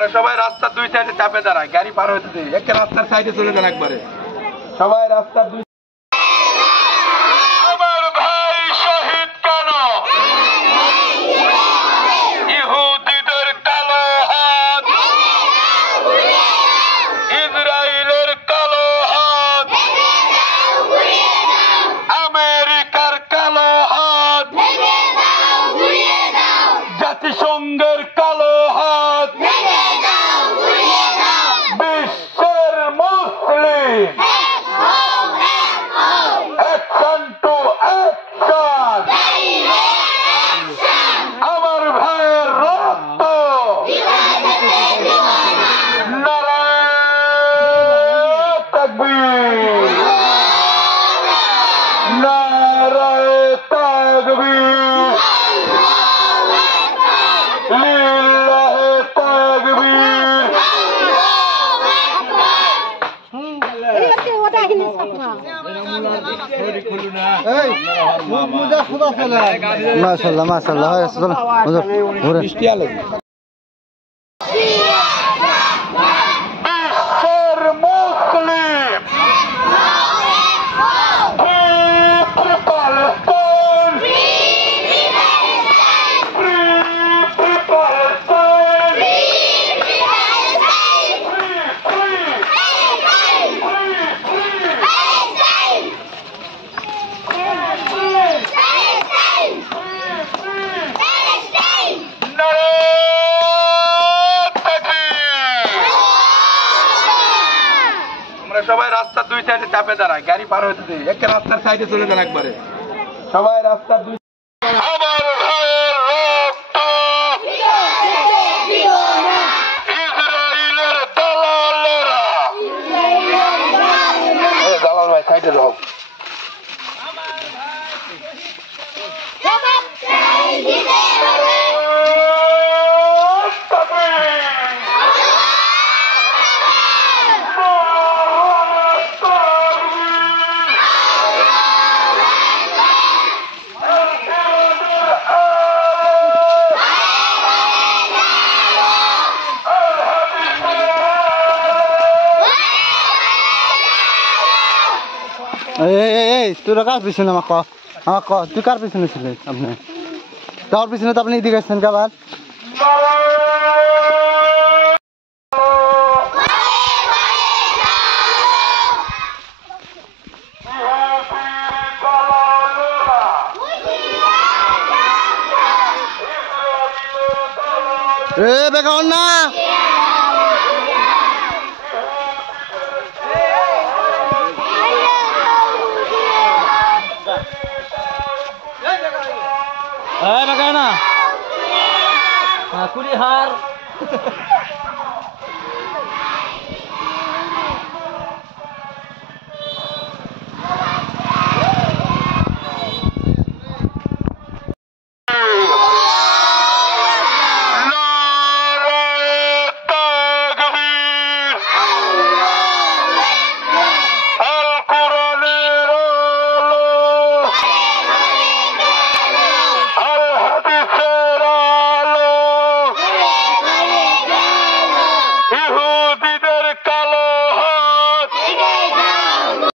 আমরা সবাই রাস্তার দুই সাইডে চাপে দাঁড়াই, গাড়ি পার হতে দিই, একটা রাস্তার সাইডে চলে যান একবারে। সবাই রাস্তার দুই আমার ভাই শহীদ কেন? ইহুদিদের কালো হাত, ইসরায়েলের কালো হাত, আমেরিকার কালো হাত, জাতিসংঘের কালো হাত, বিশ্বের মুসলিম অ্যাকশন টু অ্যাকশন। আমার ভাইয়ের রক্ত নারায়ে তাকবীর, নারায়ে তাকবীর, লিল্লাহে তাকবীর। মাশাআল্লাহ মাশাআল্লাহ বিশ্বের মুসলিম আমরা সবাই রাস্তার দুই সাইডে চাপে দাঁড়াই, গাড়ি পার হতে দিই, একটা রাস্তার সাইডে চলে যান একবারে। সবাই রাস্তার দুই আমার ভাইয়ের রক্ত ইসরায়েলের দালালেরা। দালাল ভাই সাইডে যাও। এই তোরা কার পিছনে আমার ক তুই কার পিছনে ছিলিস? আপনি তোর পিছনে তো আপনি এদিকে আসছেন আবার। বেকার না বেকার না কুড়ি হার